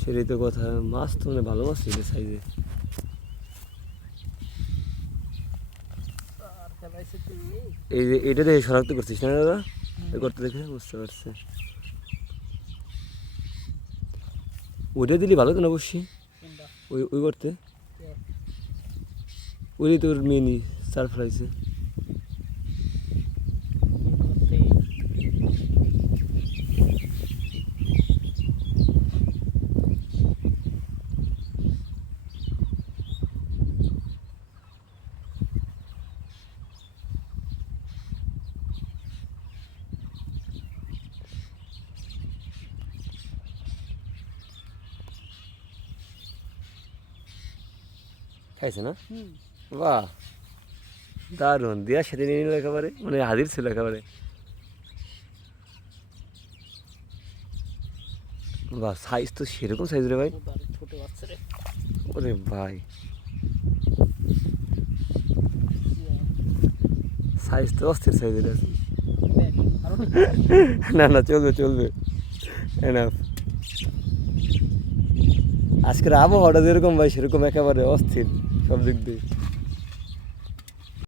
সেটাই তো কথা, মাছ তো মানে ভালো মাছ ছিল সাইজে। এই যে এটা দেখে শনাক্ত করছিস না দাদা, করতে দেখে বুঝতে পারছি। ওইটা দিলি ভালো তো না অবশ্যই, ওই ওই করতে ওই তোর মিনি চার ফ্রাইছে। খাইছে না? বাহ, দারুণ, দেওয়ার সাথে নিয়ে নিল একেবারে, মানে হাজির ছিল একেবারে। বাহ, সাইজ তো সেরকম সাইজ রে ভাই। ওরে ভাই, সাইজ তো অস্থির সাইজের আছে। না না, চলবে চলবে, এনাফ। আজকের আবহাওয়াটা যেরকম ভাই সেরকম একেবারে অস্থির সব দিক দিয়ে।